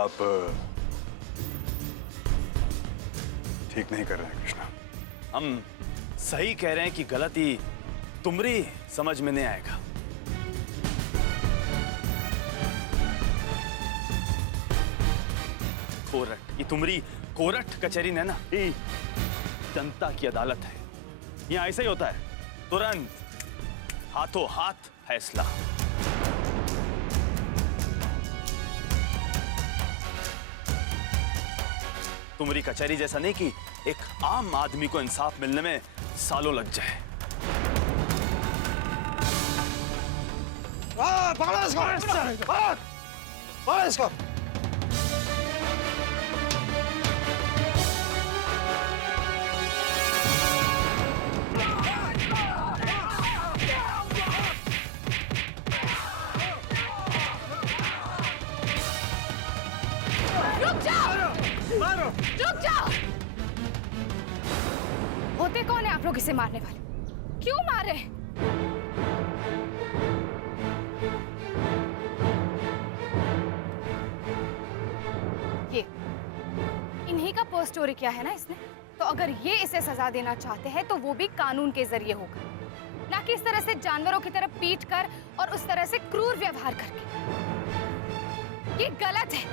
आप ठीक नहीं कर रहे हैं कृष्णा। हम सही कह रहे हैं कि गलती तुमरी समझ में नहीं आएगा। कोर्ट, ये तुमरी कोर्ट कचहरी ने ना, ये जनता की अदालत है। यहाँ ऐसा ही होता है, तुरंत हाथों हाथ फैसला। तुमरी कचहरी जैसा नहीं कि एक आम आदमी को इंसाफ मिलने में सालों लग जाए। पकड़ो इसको। रुक जाओ! होते कौन है आप लोग इसे मारने वाले? क्यों मारे? ये इन्हीं का पोस्ट चोरी किया है ना इसने, तो अगर ये इसे सजा देना चाहते हैं तो वो भी कानून के जरिए होगा, ना कि इस तरह से जानवरों की तरह पीट कर और उस तरह से क्रूर व्यवहार करके। ये गलत है।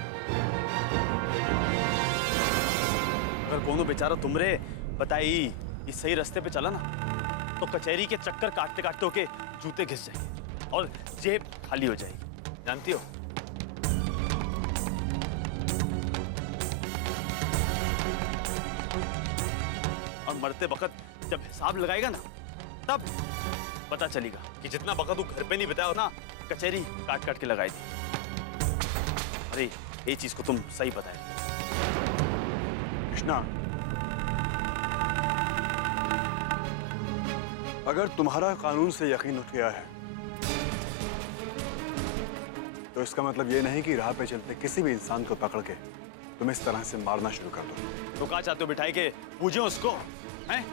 अगर कोनो बेचारा तुमरे बताई ये सही रास्ते पे चला ना, तो कचहरी के चक्कर काटते काटते होके जूते घिस जाए और जेब खाली हो जाएगी, जानती हो? और मरते वक्त जब हिसाब लगाएगा ना, तब पता चलेगा कि जितना वक्त वो घर पे नहीं बिताया हो ना, कचहरी काट काट के लगाई थी। अरे ये चीज को तुम सही बताए कृष्णा, अगर तुम्हारा कानून से यकीन उठ गया है तो इसका मतलब ये नहीं कि राह पे चलते किसी भी इंसान को पकड़ के तुम इस तरह से मारना शुरू कर दो। तो कहा चाहते हो बिठाई के पूजे उसको, हैं?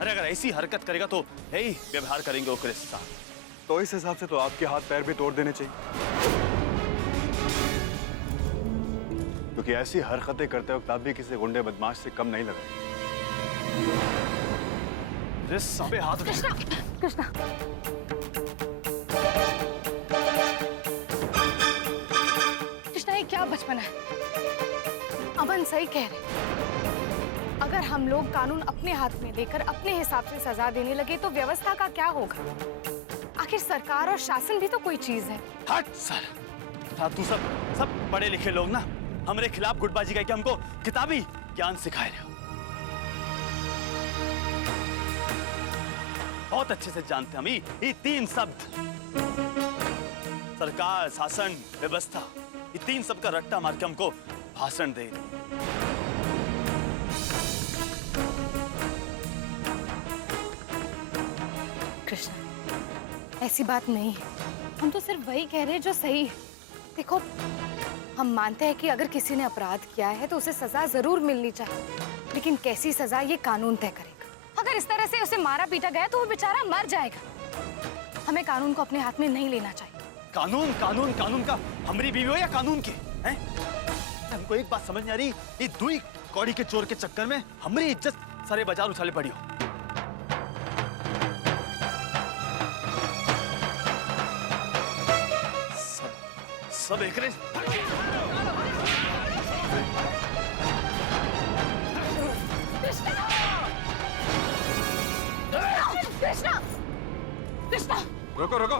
अरे अगर ऐसी हरकत करेगा तो यही व्यवहार करेंगे ओकरे साथ। तो इस हिसाब से तो आपके हाथ पैर भी तोड़ देने चाहिए, क्योंकि ऐसी हरकतें करते वक्त आप भी किसी गुंडे बदमाश से कम नहीं लग रहे। सबे हाथ। कृष्णा, कृष्णा, कृष्णा, ये क्या बचपन है? अमन सही कह रहे। अगर हम लोग कानून अपने हाथ में लेकर अपने हिसाब से सजा देने लगे तो व्यवस्था का क्या होगा? आखिर सरकार और शासन भी तो कोई चीज है। हट सर, तू सब पढ़े लिखे लोग ना हमारे खिलाफ गुटबाजी करके हमको किताबी ज्ञान सिखाए रहे हो। बहुत अच्छे से जानते हम ये तीन शब्द, सरकार, शासन, व्यवस्था, ये तीन शब्द का रट्टा मार के हमको भाषण दे रहे। कृष्णा, ऐसी बात नहीं है। हम तो सिर्फ वही कह रहे हैं जो सही है। देखो, हम मानते हैं कि अगर किसी ने अपराध किया है तो उसे सजा जरूर मिलनी चाहिए, लेकिन कैसी सजा ये कानून तय करेगा। अगर इस तरह से उसे मारा पीटा गया तो वो बेचारा मर जाएगा। हमें कानून को अपने हाथ में नहीं लेना चाहिए। कानून कानून कानून का हमारी बीवी हो या कानून के, हैं? हमको एक बात समझ नहीं आ रही, ये दुई कौड़ी के चोर के चक्कर में हमारी इज्जत सारे बाजार उछाले पड़ी हो। सब एक कृष्णा, कृष्णा, रुको रुको,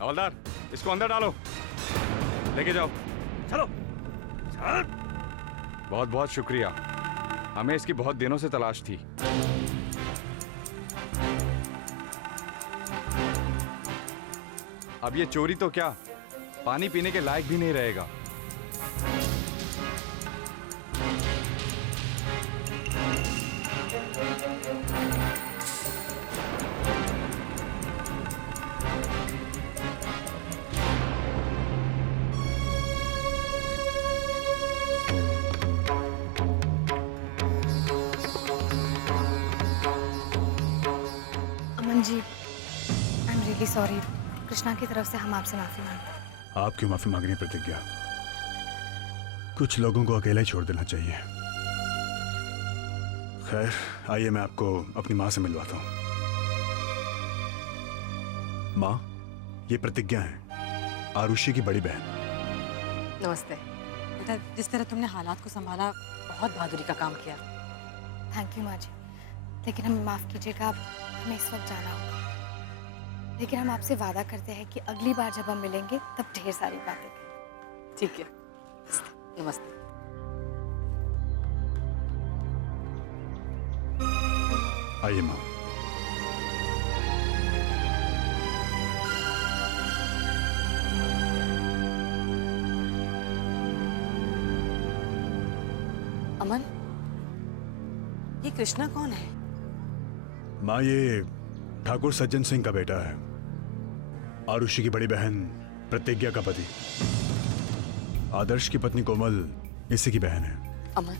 हवलदार इसको अंदर डालो, लेके जाओ। चलो। बहुत बहुत शुक्रिया, हमें इसकी बहुत दिनों से तलाश थी। अब ये चोरी तो क्या, पानी पीने के लायक भी नहीं रहेगा। Really sorry. कृष्णा की तरफ से हम आपसे माफी मांगते हैं। आप क्यों माफी मांग रही हैं प्रतिज्ञा? कुछ लोगों को अकेला ही छोड़ देना चाहिए। खैर, आइए मैं आपको अपनी माँ से मिलवाता हूँ। माँ, ये प्रतिज्ञा है, आरुषि की बड़ी बहन। नमस्ते बेटा, जिस तरह तुमने हालात को संभाला, बहुत बहादुरी का काम किया। थैंक यू माँ जी, लेकिन हमें माफ कीजिएगा, हमें इस वक्त जाना होगा। लेकिन हम आपसे वादा करते हैं कि अगली बार जब हम मिलेंगे तब ढेर सारी बातें करेंगे। ठीक है, नमस्ते। आइए माँ। अमन, ये कृष्णा कौन है? माँ, ये ठाकुर सज्जन सिंह का बेटा है, आरुषि की बड़ी बहन प्रतिज्ञा का पति। आदर्श की पत्नी कोमल इसी की बहन है। अमन,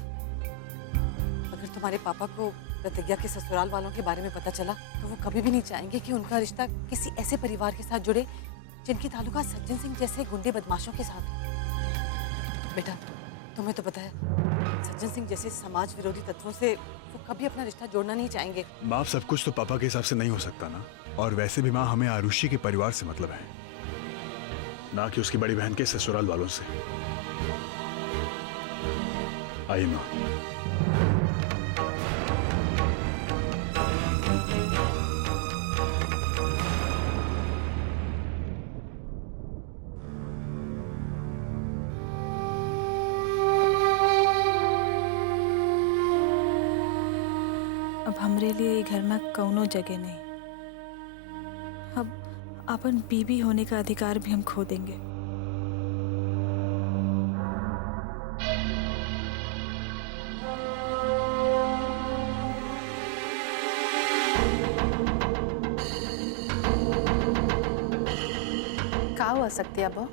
अगर तुम्हारे पापा को प्रतिज्ञा के ससुराल वालों के बारे में पता चला तो वो कभी भी नहीं चाहेंगे कि उनका रिश्ता किसी ऐसे परिवार के साथ जुड़े जिनकी ताल्लुका सज्जन सिंह जैसे गुंडे बदमाशों के साथ हो। बेटा, तुम्हें तो पता है, सज्जन सिंह जैसे समाज विरोधी तत्वों से वो कभी अपना रिश्ता जोड़ना नहीं चाहेंगे। माँ, सब कुछ तो पापा के हिसाब से नहीं हो सकता ना। और वैसे भी माँ, हमें आरुषि के परिवार से मतलब है, ना कि उसकी बड़ी बहन के ससुराल वालों से। आइए माँ। अब हमरे लिए ये घर में कौनो जगह नहीं। अब अपन बीबी होने का अधिकार भी हम खो देंगे। का हो सकती अब?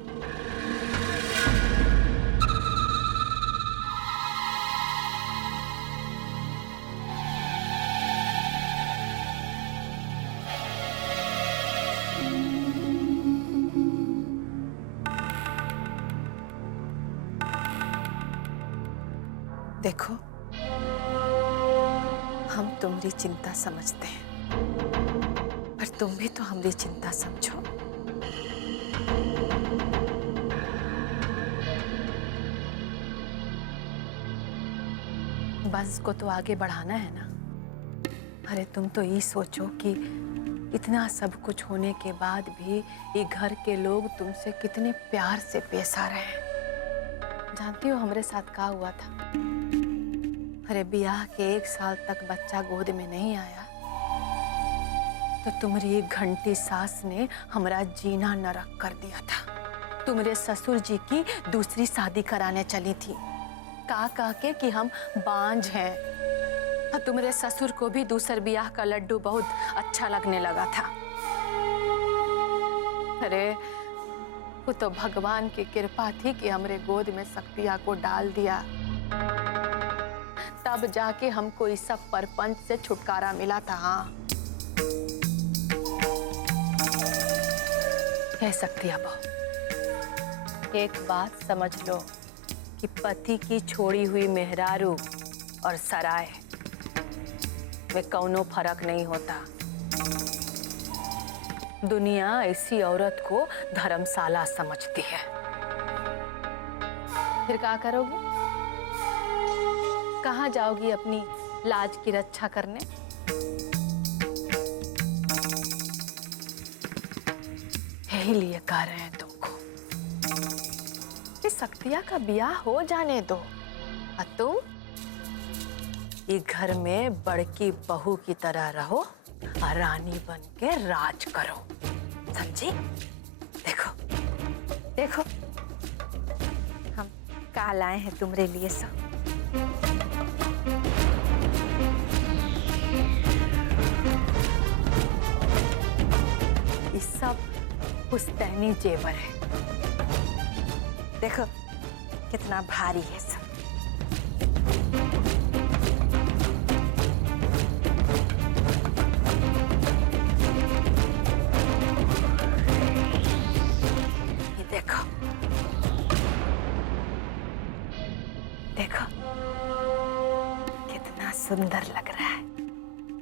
देखो, हम तुम्हारी चिंता समझते हैं, पर तुम भी तो हमारी चिंता समझो। बंस को तो आगे बढ़ाना है ना। अरे तुम तो ये सोचो कि इतना सब कुछ होने के बाद भी ये घर के लोग तुमसे कितने प्यार से पेश आ रहे हैं। जानती हो हमारे साथ क्या हुआ था? अरे ब्याह के 1 साल तक बच्चा गोद में नहीं आया तो तुम्हारी एक घंटी सास ने हमारा जीना नरक कर दिया था। तुम्हारे ससुर जी की दूसरी शादी कराने चली थी, कह के कि हम बांझ हैं। और तुम्हारे ससुर को भी दूसर ब्याह का लड्डू बहुत अच्छा लगने लगा था। अरे वो तो भगवान की कृपा थी कि हमरे गोद में शक्तिया को डाल दिया, तब जाके हमको इस सब परपंच से छुटकारा मिला था। हाँ, कह सकती अब एक बात समझ लो कि पति की छोड़ी हुई मेहरारू और सराय में कौनो फर्क नहीं होता। दुनिया ऐसी औरत को धर्मशाला समझती है। फिर क्या करोगी? कहाँ जाओगी अपनी लाज की रक्षा करने? यही लिए कह रहे हैं तुमको कि शक्तिया का ब्याह हो जाने दो और तुम ये घर में बड़की बहू की तरह रहो और रानी बन के राज करो। समझी? देखो देखो, हम का लाए हैं तुम्हारे लिए सब। ये सब पुश्तैनी जेवर है। देखो कितना भारी है सब। सुंदर लग रहा है।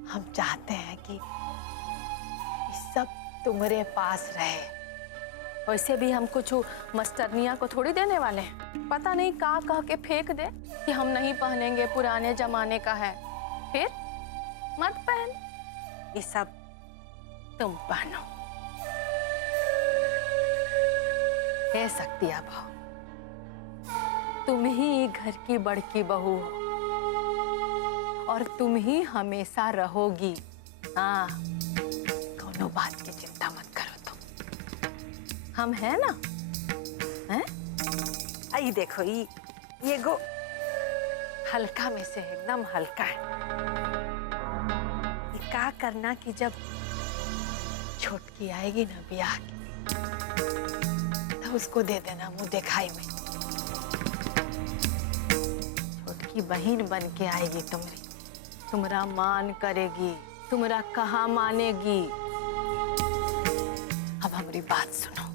हम चाहते हैं कि ये सब तुम्हारे पास रहे। वैसे भी हम कुछ मस्टरनिया को थोड़ी देने वाले हैं। पता नहीं का कह के फेंक दे कि हम नहीं पहनेंगे, पुराने जमाने का है। फिर मत पहन, ये सब तुम पहनो। हे शक्तिया बहू, तुम ही घर की बड़की बहू हो और तुम ही हमेशा रहोगी। हाँ, कोनो बात की चिंता मत करो तुम। हम हैं ना? हैं? आई देखो, ये गो हल्का में से एकदम हल्का है। ये क्या करना कि जब छोटकी आएगी ना ब्याह की, तो उसको दे देना मुंह दिखाई में। छोटकी बहन बन के आएगी तुम्हारी, तुम्हारा मान करेगी, तुम्हारा कहा मानेगी। अब हमारी बात सुनो,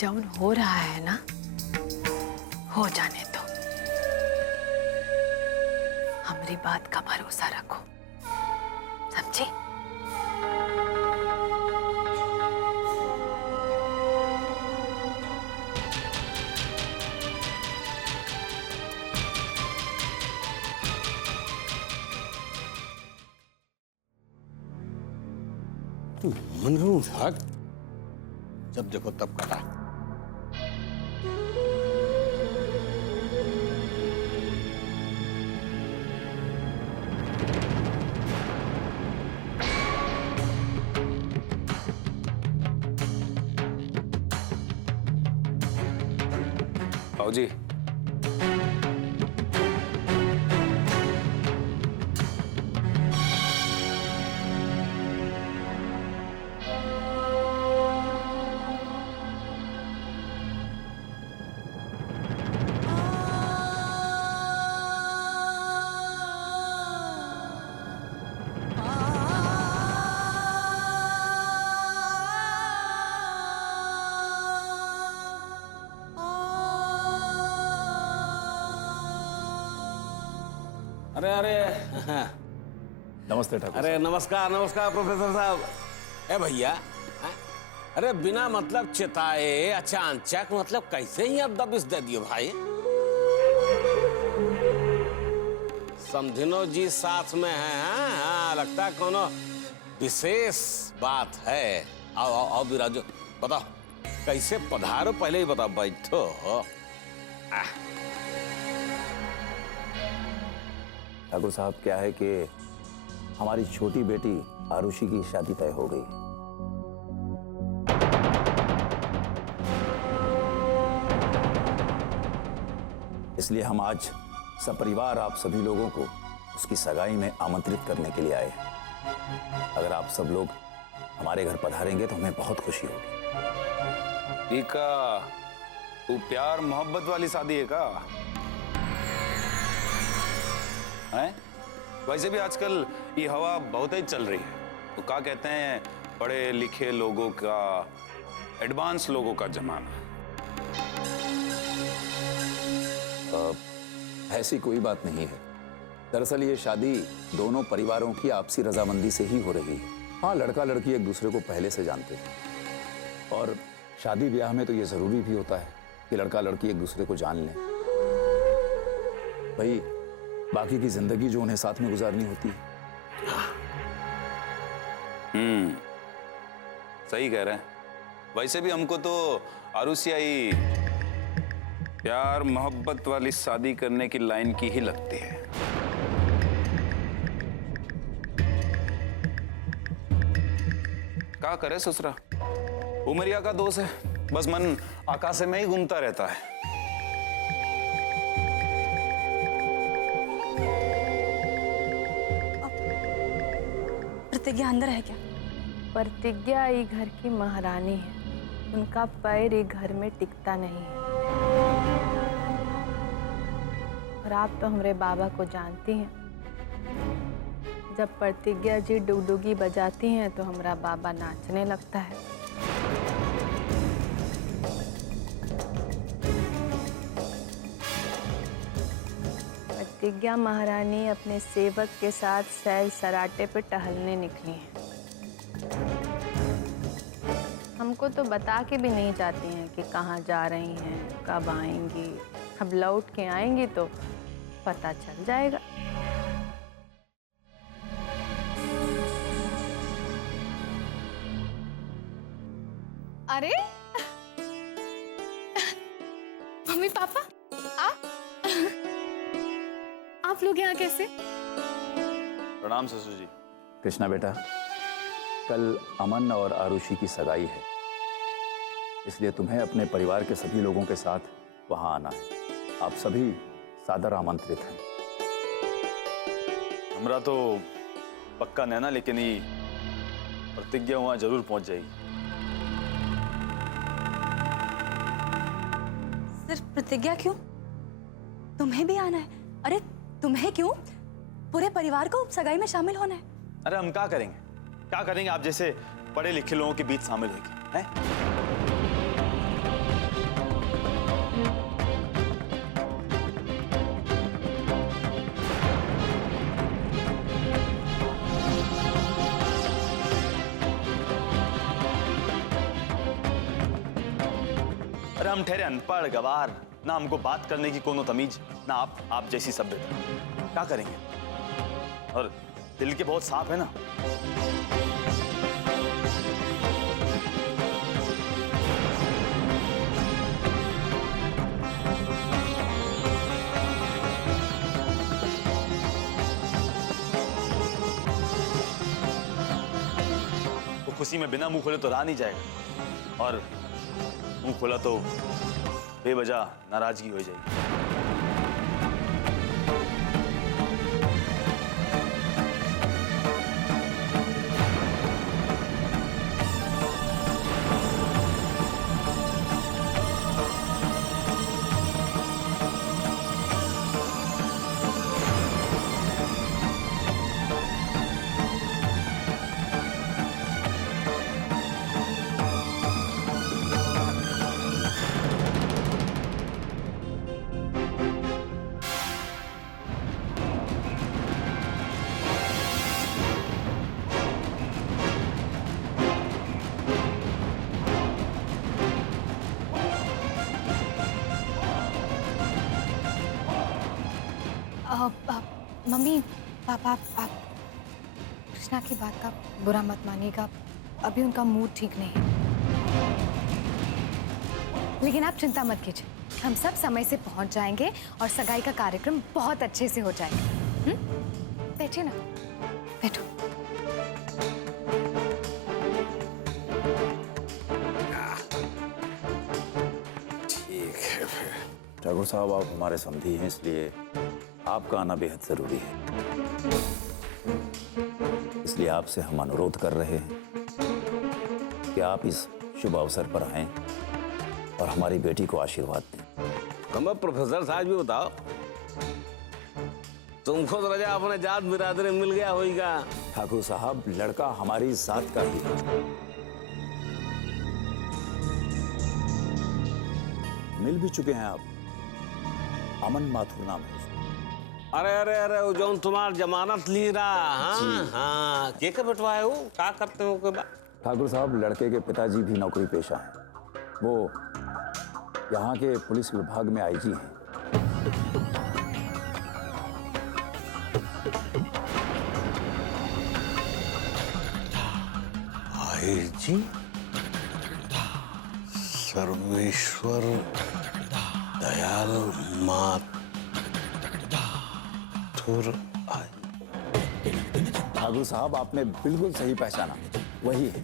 जौन हो रहा है ना, हो जाने दो। हमारी बात का भरोसा रखो, समझी? मनू हट, जब देखो तब कटा। आओ जी। अरे अरे नमस्ते ठाकुर। अरे नमस्कार नमस्कार प्रोफेसर साहब। ए भैया, अरे बिना मतलब चिताए अचानक मतलब कैसे ही अब दबिश दे दियो भाई। समझिनो जी साथ में है। हाँ, लगता है कोनो विशेष बात है। आओ आओ आओ बिराजो, बताओ कैसे पधारो, पहले ही बताओ। बैठो। ठाकुर साहब, क्या है कि हमारी छोटी बेटी आरुषि की शादी तय हो गई। इसलिए हम आज सपरिवार आप सभी लोगों को उसकी सगाई में आमंत्रित करने के लिए आए हैं। अगर आप सब लोग हमारे घर पधारेंगे तो हमें बहुत खुशी होगी। ठीक है, वो प्यार मोहब्बत वाली शादी है का? हैं? वैसे भी आजकल ये हवा बहुत ही चल रही है। तो क्या कहते हैं, पढ़े लिखे लोगों का, एडवांस लोगों का जमाना। ऐसी कोई बात नहीं है। दरअसल ये शादी दोनों परिवारों की आपसी रजामंदी से ही हो रही है। हाँ, लड़का लड़की एक दूसरे को पहले से जानते थे और शादी ब्याह में तो ये जरूरी भी होता है कि लड़का लड़की एक दूसरे को जान लें। भाई, बाकी की जिंदगी जो उन्हें साथ में गुजारनी होती है। सही कह रहे हैं। वैसे भी हमको तो आरुषियाई प्यार मोहब्बत वाली शादी करने की लाइन की ही लगती है। क्या करे ससुरा, उमरिया का दोष है, बस मन आकाश में ही घूमता रहता है। प्रतिज्ञा अंदर है क्या? प्रतिज्ञा ये घर की महारानी है, उनका पैर ये घर में टिकता नहीं है। और आप तो हमारे बाबा को जानती हैं, जब प्रतिज्ञा जी डुगडुगी बजाती हैं तो हमारा बाबा नाचने लगता है। प्रतिज्ञा महारानी अपने सेवक के साथ सैर सराटे पर टहलने निकली हैं। हमको तो बता के भी नहीं जाती हैं कि कहाँ जा रही हैं, कब आएंगी। अब लौट के आएंगी तो पता चल जाएगा। अरे मम्मी पापा आप लोग यहाँ कैसे? प्रणाम ससुर जी। कृष्णा बेटा, कल अमन और आरुषि की सगाई है, इसलिए तुम्हें अपने परिवार के सभी लोगों के साथ वहां आना है। आप सभी सादर आमंत्रित हैं। हमरा तो पक्का नैना, लेकिन ये प्रतिज्ञा वहां जरूर पहुंच जाएगी। सिर्फ प्रतिज्ञा क्यों? तुम्हें भी आना है। अरे तुम्हें क्यों? पूरे परिवार को सगाई में शामिल होना है। अरे हम क्या करेंगे आप जैसे पढ़े लिखे लोगों के बीच शामिल होगी, हैं? अरे हम ठहरे अनपढ़ गवार, ना हमको बात करने की कोनो तमीज, ना आप जैसी सभ्यता। क्या करेंगे? और दिल के बहुत साफ है ना। वो खुशी में बिना मुंह खोले तो रहा नहीं जाएगा, और मुंह खोला तो बेवजह नाराजगी हो जाएगी। मम्मी पापा आप कृष्णा की बात का बुरा मत मानिएगा, अभी उनका मूड ठीक नहीं है। लेकिन आप चिंता मत कीजिए, हम सब समय से पहुंच जाएंगे और सगाई का कार्यक्रम बहुत अच्छे से हो जाएगा। बैठिए ना, बैठो। ठीक है फिर। ठाकुर साहब, आप हमारे समधी हैं, इसलिए आपका आना बेहद जरूरी है। इसलिए आपसे हम अनुरोध कर रहे हैं कि आप इस शुभ अवसर पर आएं और हमारी बेटी को आशीर्वाद दें। हमें प्रोफेसर साहब भी बताओ, तुमको तो रजा अपने जात बिरादरी मिल गया होगा। ठाकुर साहब, लड़का हमारी जात का ही है। मिल भी चुके हैं आप। अमन माथुर नाम है। अरे अरे अरे वो जो तुम्हार जमानत ली रहा, हाँ हाँ, के बेटवा है वो, क्या करते हो के बाद? ठाकुर साहब, लड़के के पिताजी भी नौकरी पेशा हैं। वो यहाँ के पुलिस विभाग में आईजी हैं। आईजी? सर्वेश्वर दयाल माथुर। ठाकुर साहब, आपने बिल्कुल सही पहचाना, वही है।